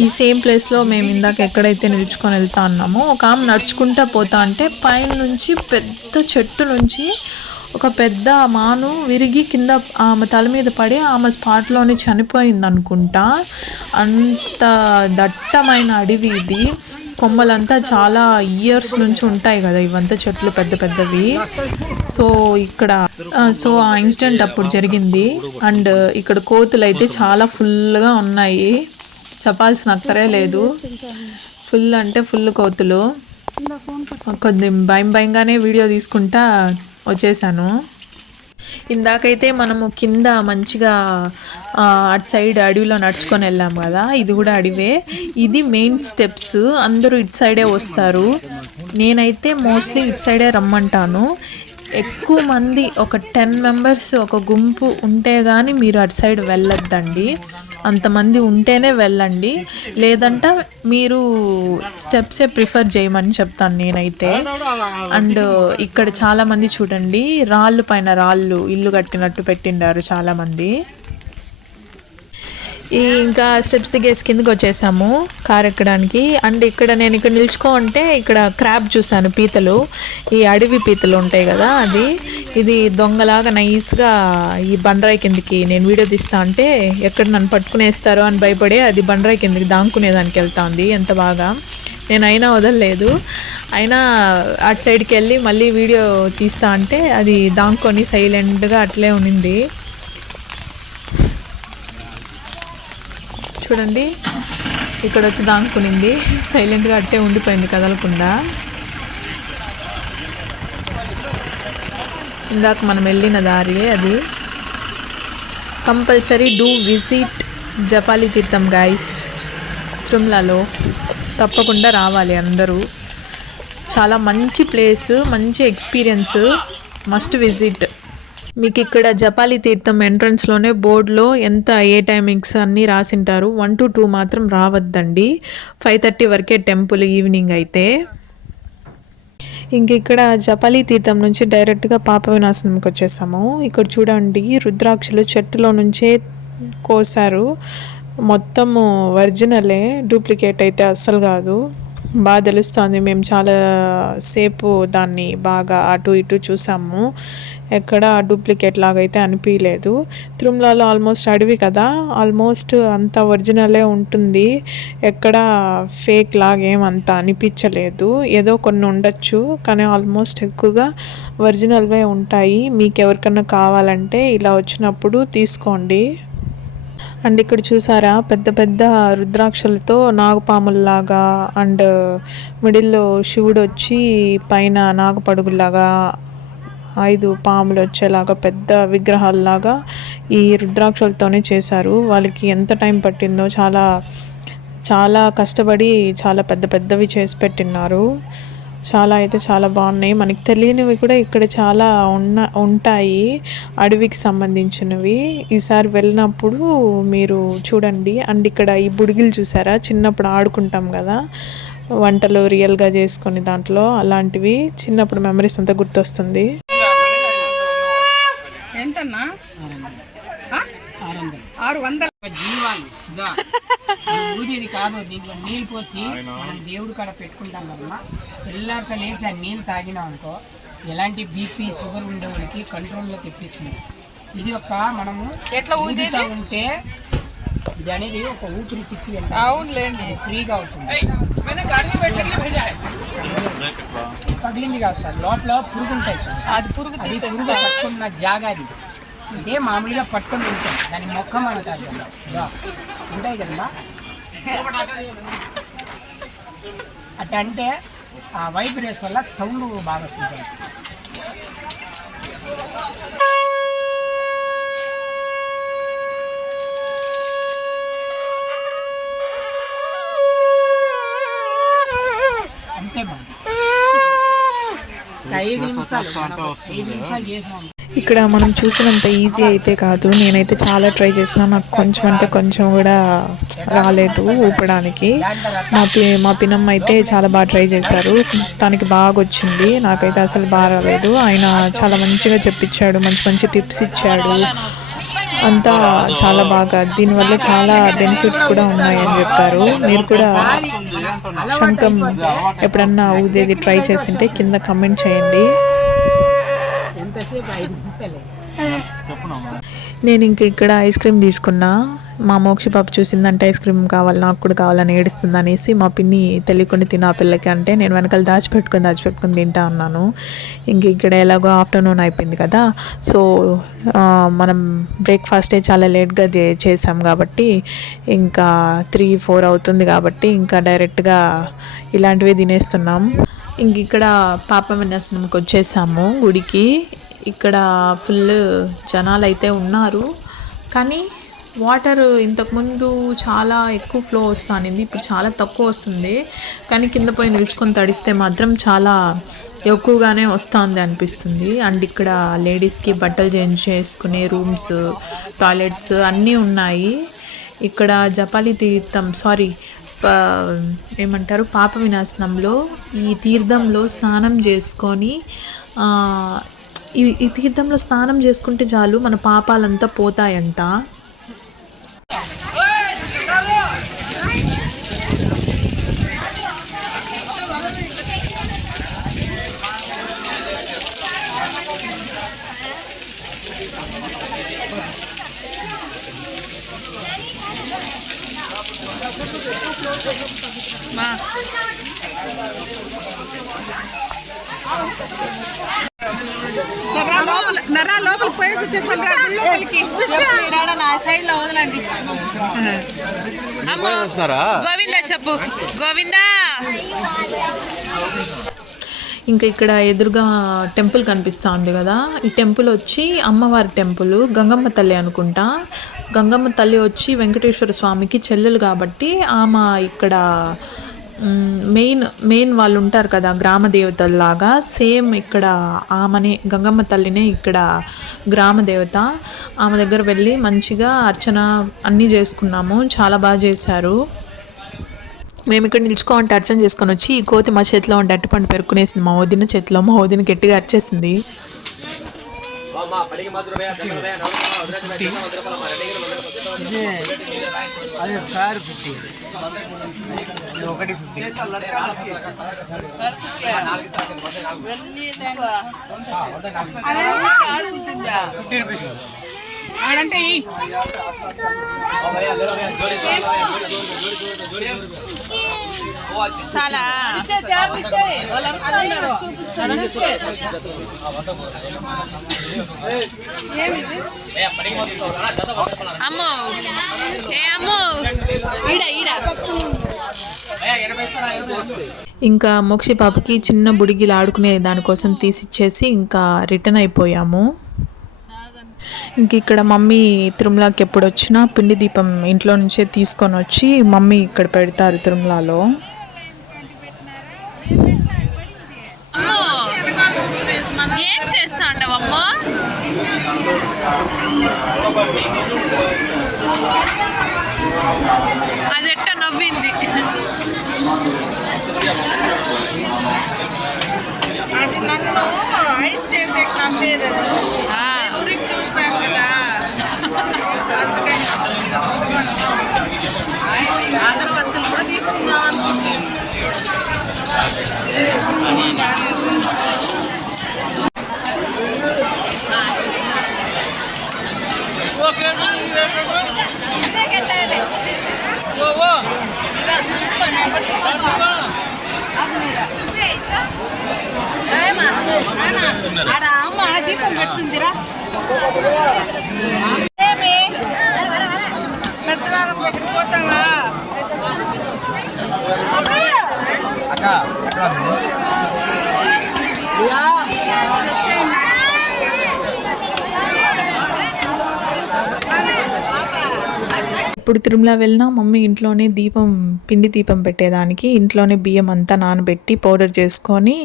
ఈ సేమ్ ప్లేస్లో మేము ఇందాక ఎక్కడైతే నిల్చుకొని వెళ్తా ఉన్నామో ఒక ఆమె నడుచుకుంటా పోతా అంటే పైన నుంచి పెద్ద చెట్టు నుంచి ఒక పెద్ద మాను విరిగి కింద ఆమె తల మీద పడి ఆమె స్పాట్లోనే చనిపోయింది అనుకుంటా. అంత దట్టమైన అడవి ఇది, కొమ్మలంతా చాలా ఇయర్స్ నుంచి ఉంటాయి కదా ఇవంతా చెట్లు పెద్ద పెద్దవి. సో ఇక్కడ ఆ ఇన్సిడెంట్ అప్పుడు జరిగింది. అండ్ ఇక్కడ కోతులు అయితే చాలా ఫుల్గా ఉన్నాయి, చెప్పాల్సిన అక్కరే లేదు. ఫుల్ అంటే ఫుల్ కోతులు. కొద్ది భయంగానే వీడియో తీసుకుంటా వచ్చేసాను. ఇందాకైతే మనము కింద మంచిగా అటు సైడ్ అడవిలో నడుచుకొని వెళ్ళాము కదా, ఇది కూడా అడవే. ఇది మెయిన్ స్టెప్స్, అందరూ ఇటు సైడే వస్తారు. నేనైతే మోస్ట్లీ ఇటు సైడే రమ్మంటాను. ఎక్కువ మంది ఒక 10 మెంబర్స్ ఒక గుంపు ఉంటే కానీ మీరు అటు సైడ్ వెళ్ళొద్దండి. అంతమంది ఉంటేనే వెళ్ళండి, లేదంటే మీరు స్టెప్సే ప్రిఫర్ చేయమని చెప్తాను నేనైతే. అండ్ ఇక్కడ చాలామంది చూడండి రాళ్ళు పైన రాళ్ళు ఇల్లు కట్టినట్టు పెట్టిండారు చాలామంది. ఇంకా స్టెప్స్ దిగేసి కిందకి వచ్చేసాము కార్ ఎక్కడానికి. అండ్ ఇక్కడ నేను నిల్చుకుంటే ఇక్కడ క్రాబ్ చూసాను, పీతలు, ఈ అడవి పీతలు ఉంటాయి కదా ఇది దొంగలాగా నైస్గా ఈ బండరాయి కిందకి నేను వీడియో తీస్తా అంటే ఎక్కడ నన్ను పట్టుకునేస్తారో అని భయపడే అది బండరాయి కిందకి దాంకునేదానికి వెళ్తుంది. ఎంత బాగా నేను అయినా వదలలేదు, అయినా అటు సైడ్కి వెళ్ళి మళ్ళీ వీడియో తీస్తా అంటే అది దాంకొని సైలెంట్గా అట్లే ఉన్నింది. చూడండి ఇక్కడ వచ్చి దాంకునింది, సైలెంట్గా అట్టే ఉండిపోయింది కదలకుండా. ఇందాక మనం వెళ్ళిన దారియే అది. కంపల్సరీ డూ విజిట్ జపాలి తీర్థం గైస్, తిరుమలలో తప్పకుండా రావాలి అందరూ. చాలా మంచి ప్లేస్, మంచి ఎక్స్పీరియన్స్, మస్ట్ విజిట్. మీకు ఇక్కడ జపాలి తీర్థం ఎంట్రన్స్లోనే బోర్డులో ఏ టైమింగ్స్ అన్నీ రాసింటారు. 1 to 2 మాత్రం రావద్దండి, 5:30 వరకే టెంపుల్ ఈవినింగ్ అయితే. ఇంక ఇక్కడ జపాలి తీర్థం నుంచి డైరెక్ట్గా పాప వినాశనంకి వచ్చేసాము. ఇక్కడ చూడండి రుద్రాక్షలు చెట్టులో నుంచే కోసారు, మొత్తము ఒరిజినలే, డూప్లికేట్ అయితే అస్సలు కాదు. బాగా తెలుస్తుంది, మేము చాలా సేపు దాన్ని బాగా అటు ఇటు చూసాము, ఎక్కడ డూప్లికేట్ లాగా అయితే అనిపించలేదు. తిరుమలలో ఆల్మోస్ట్ అడవి కదా, ఆల్మోస్ట్ అంతా ఒరిజినలే ఉంటుంది, ఎక్కడ ఫేక్ లాగా ఏమంతా అనిపించలేదు. ఏదో కొన్ని ఉండొచ్చు కానీ ఆల్మోస్ట్ ఎక్కువగా ఒరిజినల్వే ఉంటాయి. మీకు ఎవరికన్నా కావాలంటే ఇలా వచ్చినప్పుడు తీసుకోండి. అండ్ ఇక్కడ చూసారా పెద్ద పెద్ద రుద్రాక్షలతో నాగపాముల్లాగా, అండ్ మిడిల్లో శివుడు వచ్చి పైన నాగపడుగులాగా 5 పాములు వచ్చేలాగా పెద్ద విగ్రహాల్లాగా ఈ రుద్రాక్షలతోనే చేశారు. వాళ్ళకి ఎంత టైం పట్టిందో, చాలా చాలా కష్టపడి చాలా పెద్ద పెద్దవి చేసి పెట్టినారు. చాలా అయితే చాలా బాగున్నాయి. మనకి తెలియనివి కూడా ఇక్కడ చాలా ఉంటాయి అడవికి సంబంధించినవి. ఈసారి వెళ్ళినప్పుడు మీరు చూడండి. అండ్ ఇక్కడ ఈ బుడిగిలు చూసారా, చిన్నప్పుడు ఆడుకుంటాం కదా వంటలు రియల్గా చేసుకొని, దాంట్లో అలాంటివి చిన్నప్పుడు మెమరీస్ అంతా గుర్తొస్తుంది. ఏంటన్నా 600 జీవాలు ఊదేది కాదు, దీంట్లో నీళ్ళు పోసి మనం దేవుడు కాడ పెట్టుకుంటాం కదా, తెల్లారితో లేసి ఆ నీళ్ళు తాగినాం అనుకో ఎలాంటి బీపీ షుగర్ ఉండే వాళ్ళకి కంట్రోల్లో తెప్పిస్తుంది. ఇది ఒక మనము ఎట్లా ఊదుతా ఉంటే ఇది అనేది ఒక ఊపిరి తిప్పి అవునులేండి ఫ్రీగా అవుతుంది. పగిలింది కాదు సార్, లోపల పురుగు ఉంటాయి సార్, అది పురుగు పట్టుకున్న జాగాది అంటే మామూలుగా పట్టుకొని ఉంటాం, దాని మొక్కం అంటారు కదా, ఉంటాయి కదా అట్లా. అంటే ఆ వైబ్రేషన్ వల్ల సౌండ్ బాగా వస్తుంది. అంటే నిమిషాలు 5 నిమిషాలు చేసాం. ఇక్కడ మనం చూసినంత ఈజీ అయితే కాదు. నేనైతే చాలా ట్రై చేసినా నాకు కొంచెం అంటే కొంచెం కూడా రాలేదు ఊపడానికి. మా పిన్నమ్మ అయితే చాలా బాగా ట్రై చేశారు, తనకి బాగా వచ్చింది. నాకైతే అసలు బాగా రాలేదు. ఆయన చాలా మంచిగా చెప్పించాడు, మంచి మంచి టిప్స్ ఇచ్చాడు, అంతా చాలా బాగా. దీనివల్ల చాలా బెనిఫిట్స్ కూడా ఉన్నాయని చెప్పారు. మీరు కూడా శంఖం ఎప్పుడన్నా ఊదేది ట్రై చేసింటే కింద కమెంట్ చేయండి. ఎంతసేపు 5 నిమిషాలే. నేను ఇంక ఇక్కడ ఐస్ క్రీమ్ తీసుకున్నా. మా మోక్షి పాప చూసిందంటే ఐస్ క్రీమ్ కావాలి, నాకు కూడా కావాలని ఏడుస్తుంది అనేసి మా పిన్ని తెలియకుండా తిన్నా పిల్లకి అంటే నేను వెనకాల దాచిపెట్టుకుని తింటా ఉన్నాను. ఇంక ఇక్కడ ఎలాగో ఆఫ్టర్నూన్ అయిపోయింది కదా, సో మనం బ్రేక్ఫాస్టే చాలా లేట్గా చేసాం కాబట్టి ఇంకా 3-4 అవుతుంది కాబట్టి ఇంకా డైరెక్ట్గా ఇలాంటివి తినేస్తున్నాం. ఇంక ఇక్కడ పాప వినాశనంకి వచ్చేసాము గుడికి. ఇక్కడ ఫుల్ జనాలు అయితే ఉన్నారు, కానీ వాటర్ ఇంతకుముందు చాలా ఎక్కువ ఫ్లో వస్తుంది, ఇప్పుడు చాలా తక్కువ వస్తుంది. కానీ కింద పోయి నిల్చుకొని తడిస్తే మాత్రం చాలా ఎక్కువగానే వస్తుంది అనిపిస్తుంది. అండ్ ఇక్కడ లేడీస్కి బట్టలు చేంజ్ చేసుకునే రూమ్స్, టాయిలెట్స్ అన్నీ ఉన్నాయి. ఇక్కడ జపాలి తీర్థం ఏమంటారు పాప వినాశనంలో ఈ తీర్థంలో స్నానం చేసుకొని ఈ తీర్థంలో స్నానం చేసుకుంటే చాలు మన పాపాలంతా పోతాయంట. లోపలికి పోయేసి వచ్చేస్తాను. నా సైడ్ లో వదలండి. గోవిందా చెప్పు, గోవిందా. ఇంకా ఇక్కడ ఎదురుగా టెంపుల్ కనిపిస్తూ ఉంది కదా, ఈ టెంపుల్ వచ్చి అమ్మవారి టెంపుల్, గంగమ్మ తల్లి అనుకుంటా. గంగమ్మ తల్లి వచ్చి వెంకటేశ్వర స్వామికి చెల్లెలు కాబట్టి ఆమె ఇక్కడ మెయిన్ వాళ్ళు ఉంటారు కదా గ్రామ దేవతల్లాగా, సేమ్ ఇక్కడ ఆమెనే గంగమ్మ తల్లినే ఇక్కడ గ్రామ దేవత. ఆమె దగ్గర వెళ్ళి మంచిగా అర్చన అన్నీ చేసుకున్నాము, చాలా బాగా చేశారు. మేము ఇక్కడ నిల్చుకోమంటే అర్చన చేసుకొని వచ్చి ఈ కోతి మా చేతిలో ఉంటే అట్టుపండు పెరుక్కునేసింది మా వదిన చేతిలో. మా వదిన గట్టిగా అరిచేసింది. అదే కార్ 50 ఒకటి 50 ఆడంటే చాలా అమ్మో ఏ అమ్మో ఇంకా మోక్షి పాపకి చిన్న బుడిగిలు ఆడుకునే దానికోసం తీసిచ్చేసి ఇంకా రిటర్న్ అయిపోయాము. ఇంక ఇక్కడ మమ్మీ తిరుమలకి ఎప్పుడు వచ్చినా పిండి దీపం ఇంట్లో నుంచే తీసుకొని వచ్చి మమ్మీ ఇక్కడ పెడతారు తిరుమలలో. ఏం చేస్తా అంటావమ్మా? అది ఎట్ట నవ్వింది. అది నన్ను ఐస్ చేసే నమ్మేది. అది ఊరికి చూసినాను కదా, అందుకని అగరబత్తులు కూడా తీసుకున్నాను. ఆడ అమ్మ దీపం పెడుతుందిరా. ఏమి పెద్దనాన్న దగ్గర పోతావా? ఇప్పుడు తిరుమల వెళ్ళినా మమ్మీ ఇంట్లోనే పిండి దీపం పెట్టేదానికి ఇంట్లోనే బియ్యం అంతా నానబెట్టి పౌడర్ చేసుకొని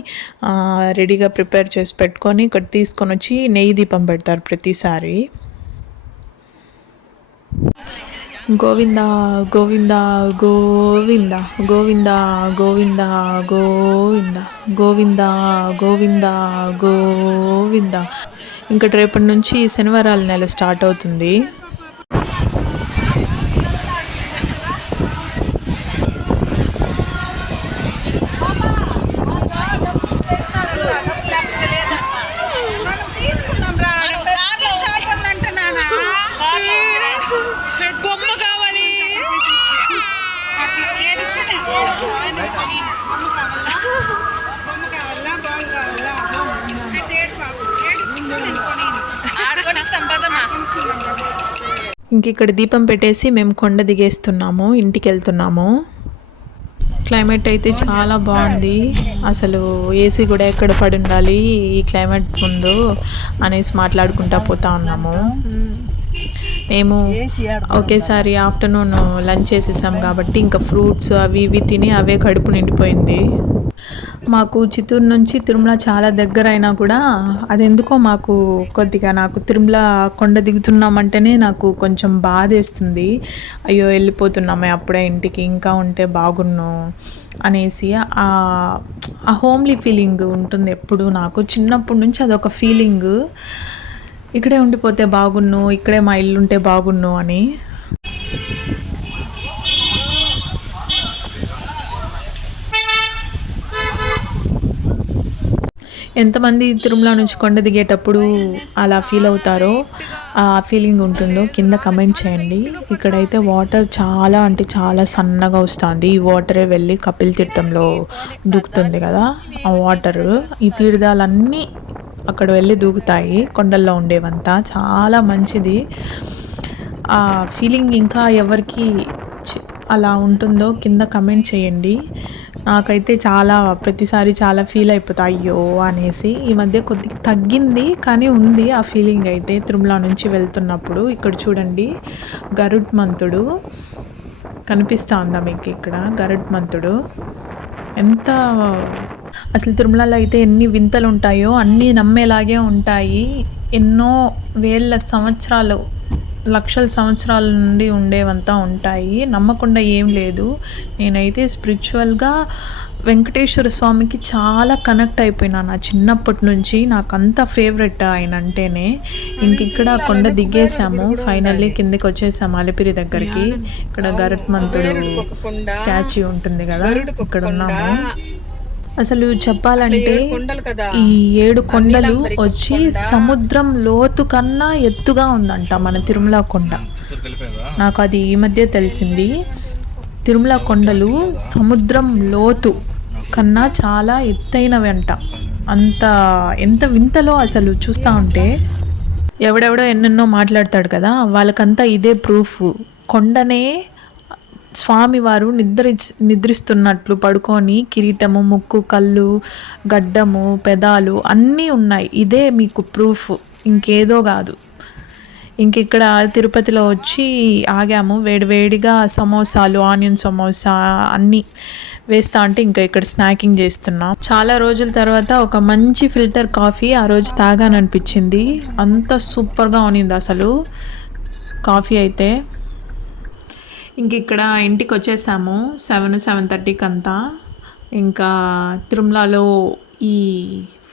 రెడీగా ప్రిపేర్ చేసి పెట్టుకొని ఇక్కడ తీసుకొని వచ్చి నెయ్యి దీపం పెడతారు ప్రతిసారి. గోవింద గోవింద గోవింద గోవింద గోవింద గోవింద గోవింద గోవింద గోవింద. ఇంకా రేపటి నుంచి శనివారాల నెల స్టార్ట్ అవుతుంది. బొమ్మ కావాలి. ఇంక ఇక్కడ దీపం పెట్టేసి మేము కొండ దిగేస్తున్నాము, ఇంటికి వెళ్తున్నాము. క్లైమేట్ అయితే చాలా బాగుంది. అసలు ఏసీ కూడా ఎక్కడ పడి ఉండాలి ఈ క్లైమేట్ ముందు అనేసి మాట్లాడుకుంటా పోతా ఉన్నాము. మేము ఒకేసారి ఆఫ్టర్నూన్ లంచ్ చేసేసాం కాబట్టి ఇంకా ఫ్రూట్స్ అవి ఇవి తిని అవే కడుపు నిండిపోయింది. మాకు చిత్తూరు నుంచి తిరుమల చాలా దగ్గర అయినా కూడా అదెందుకో మాకు కొద్దిగా నాకు తిరుమల కొండ దిగుతున్నామంటేనే నాకు కొంచెం బాధేస్తుంది. అయ్యో వెళ్ళిపోతున్నామే అప్పుడే ఇంటికి, ఇంకా ఉంటే బాగున్ను అనేసి ఆ హోమ్లీ ఫీలింగ్ ఉంటుంది ఎప్పుడు నాకు. చిన్నప్పటి నుంచి అదొక ఫీలింగ్, ఇక్కడే ఉండిపోతే బాగున్ను, ఇక్కడే మా ఇల్లు ఉంటే బాగున్ను అని. ఎంతమంది తిరుమల నుంచి కొండ దిగేటప్పుడు అలా ఫీల్ అవుతారో, ఆ ఫీలింగ్ ఉంటుందో కింద కమెంట్ చేయండి. ఇక్కడైతే వాటర్ చాలా అంటే చాలా సన్నగా వస్తుంది. ఈ వాటరే వెళ్ళి కపిల్ తీర్థంలో దూకుతుంది కదా, ఆ వాటరు ఈ తీర్థాలన్నీ అక్కడ వెళ్ళి దూకుతాయి. కొండల్లో ఉండేవంతా చాలా మంచిది. ఆ ఫీలింగ్ ఇంకా ఎవరికి అలా ఉంటుందో కింద కమెంట్ చేయండి. నాకైతే ప్రతిసారి చాలా ఫీల్ అయిపోతా అయ్యో అనేసి. ఈ మధ్య కొద్దిగా తగ్గింది కానీ ఉంది ఆ ఫీలింగ్ అయితే తిరుమల నుంచి వెళ్తున్నప్పుడు. ఇక్కడ చూడండి గరుడ్మంతుడు కనిపిస్తూ ఉందా మీకు? ఇక్కడ గరుడ్మంతుడు ఎంత అసలు తిరుమలలో అయితే ఎన్ని వింతలు ఉంటాయో అన్నీ నమ్మేలాగే ఉంటాయి. ఎన్నో వేల సంవత్సరాలు, లక్షల సంవత్సరాల నుండి ఉండేవంతా ఉంటాయి. నమ్మకుండా ఏం లేదు. నేనైతే స్పిరిచువల్గా వెంకటేశ్వర స్వామికి చాలా కనెక్ట్ అయిపోయినాను నా చిన్నప్పటి నుంచి. నాకు అంత ఫేవరెట్ ఆయన అంటేనే. ఇక్కడ కొండ దిగేసాము, ఫైనల్లీ కిందకి వచ్చేసాము అలిపిరి దగ్గరికి. ఇక్కడ గరుత్మంతుడు స్టాచ్యూ ఉంటుంది కదా, ఇక్కడ ఉన్నాము. అసలు చెప్పాలంటే ఈ 7 కొండలు వచ్చి సముద్రం లోతు కన్నా ఎత్తుగా ఉందంట మన తిరుమల కొండ. నాకు అది ఈ మధ్య తెలిసింది. తిరుమల కొండలు సముద్రం లోతు కన్నా చాలా ఎత్తైనవి అంట. ఎంత వింతలో అసలు చూస్తూ ఉంటే. ఎవడెవడో ఎన్నెన్నో మాట్లాడతాడు కదా, వాళ్ళకంతా ఇదే ప్రూఫ్. కొండనే స్వామివారు నిద్రిస్తున్నట్లు పడుకొని కిరీటము, ముక్కు, కళ్ళు, గడ్డము, పెదాలు అన్నీ ఉన్నాయి. ఇదే మీకు ప్రూఫ్, ఇంకేదో కాదు. ఇక్కడ తిరుపతిలో వచ్చి ఆగాము. వేడివేడిగా సమోసాలు, ఆనియన్ సమోసా అన్నీ వేస్తా అంటే ఇక్కడ స్నాకింగ్ చేస్తున్నాం. చాలా రోజుల తర్వాత ఒక మంచి ఫిల్టర్ కాఫీ ఆ రోజు తాగాననిపించింది. అంత సూపర్గా ఉన్నింది అసలు కాఫీ అయితే. ఇక్కడ ఇంటికి వచ్చేసాము 7:30కి అంతా. ఇంకా తిరుమలలో ఈ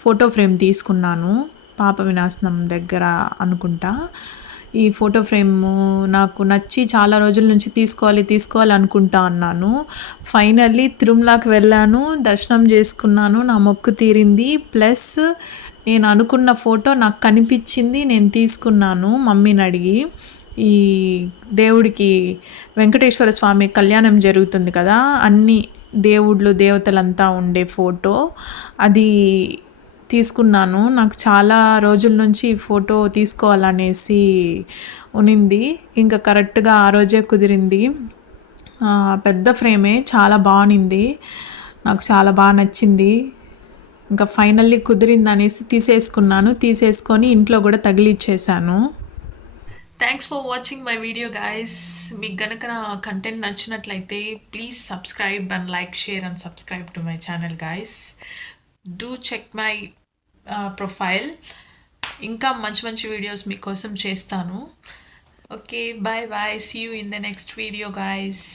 ఫోటో ఫ్రేమ్ తీసుకున్నాను, పాప వినాశనం దగ్గర అనుకుంటా. ఈ ఫోటో ఫ్రేమ్ నాకు నచ్చి చాలా రోజుల నుంచి తీసుకోవాలి అనుకుంటా అన్నాను. ఫైనల్లీ తిరుమలకి వెళ్ళాను, దర్శనం చేసుకున్నాను, నా మొక్కు తీరింది. ప్లస్ నేను అనుకున్న ఫోటో నాకు కనిపించింది, నేను తీసుకున్నాను మమ్మీని అడిగి. ఈ దేవుడికి వెంకటేశ్వర స్వామి కళ్యాణం జరుగుతుంది కదా, అన్ని దేవుళ్ళు దేవతలంతా ఉండే ఫోటో అది తీసుకున్నాను. నాకు చాలా రోజుల నుంచి ఫోటో తీసుకోవాలనేసి ఉన్నింది. ఇంకా కరెక్ట్గా ఆ రోజే కుదిరింది. పెద్ద ఫ్రేమే, చాలా బాగుంది, నాకు చాలా బాగా నచ్చింది. ఇంకా ఫైనల్లీ కుదిరింది అనేసి తీసేసుకొని ఇంట్లో కూడా తగిలిచ్చేసాను. Thanks for watching my video guys. మీకు గనక నా కంటెంట్ నచ్చినట్లయితే please subscribe and like, share and subscribe to my channel guys. Do check my profile. ఇంకా మంచి మంచి వీడియోస్ మీకోసం చేస్తాను. Okay, bye bye. See you in the next video guys.